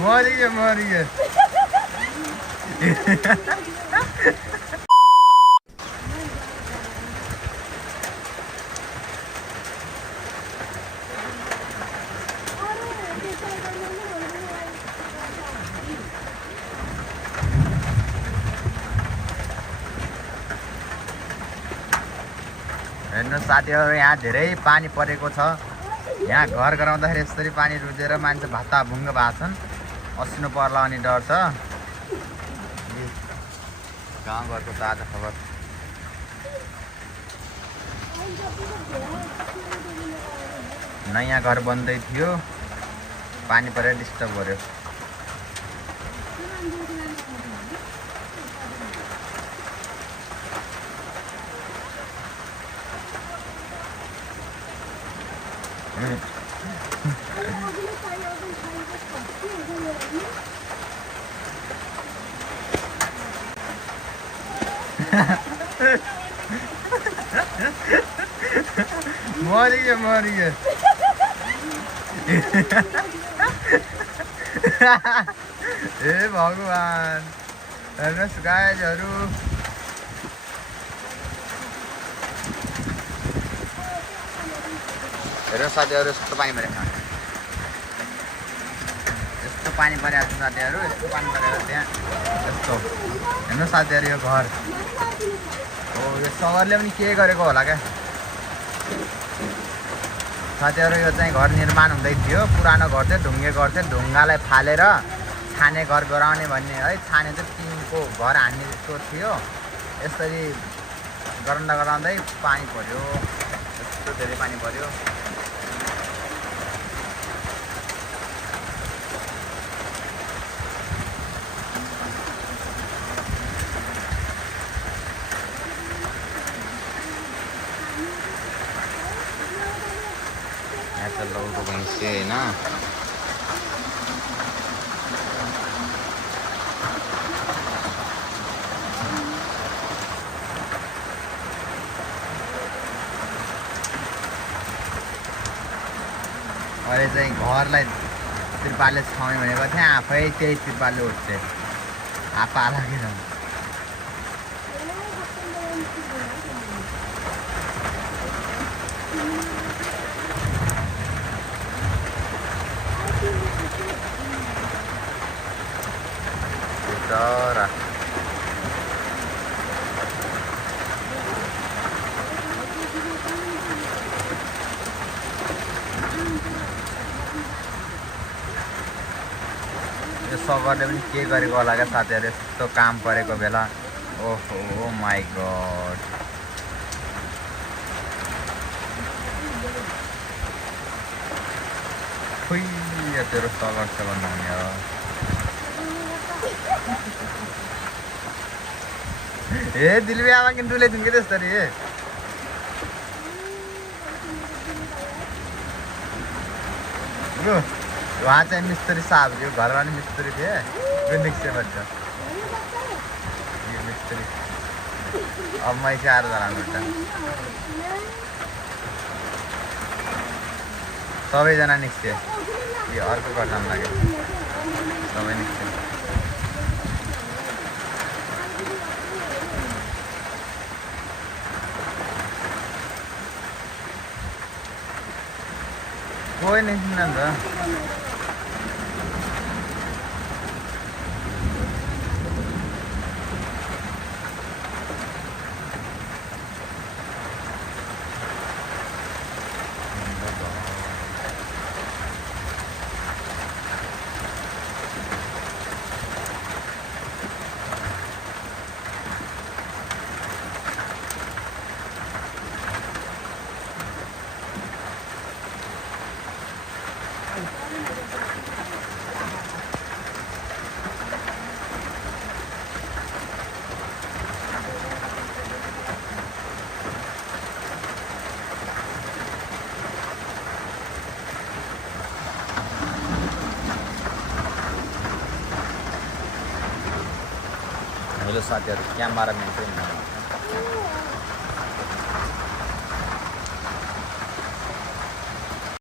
मरी गयो हेर्नुहोस् साथीहरू, यहाँ धेरै पानी परेको छ। यहाँ घर गराउँदाखेरि यसरी पानी रुजेर मान्छे भात्ताभुङ्ग भएको छन्। असिनो पर्ला अनि डर छ। गाउँघरको ताजा खबर। नयाँ घर बन्दै थियो, पानी परेर डिस्टर्ब गर्यो। मरी गयो ए भगवान। हेर्नुहोस् गाईहरू, हेर्नुहोस् साथीहरू, यस्तो पानी परेको छ। यस्तो पानी परेको छ साथीहरू, यस्तो पानी परेको त्यहाँ यस्तो। हेर्नुहोस् साथीहरू, यो घर हो, यो सहरले पनि के गरेको होला क्या साथीहरू। यो चाहिँ घर निर्माण हुँदै थियो, पुरानो घर थियो, ढुङ्गे घर थियो। ढुङ्गालाई फालेर छाने घर गराउने भन्ने है, छाने चाहिँ टिनको घर हान्ने जस्तो थियो। यसरी गराउँदै पानी पर्यो, यस्तो धेरै पानी पर्यो। लोगों को से ना अरे चाहिँ घरलाई त्रिपालले छाउने भनेको थिएँ, आफै त्यही त्रिपालले उठ्थे। आपा लागेर Dora. यो सरकारले पनि के गरेको होला क्या साथीहरू, यस्तो काम परेको बेला। ओहो माई गॉड। खोइ तेरो सरकार से बनाउने हो। ए दिलबी आमा किन डुलाइदिनु कि त्यसरी? वहाँ चाहिँ मिस्त्री साहब थियो, घरमा नि मिस्त्री थिए। निक्से बच्च यो मिस्त्री अब मै 4 जना हुन्छ। सबैजना निक्से, यो अर्को घटना लाग्यो, सबै निक्से। कोई नहीं सुना। हेलो साथीहरु, क्यामेरा मेन चाहिँ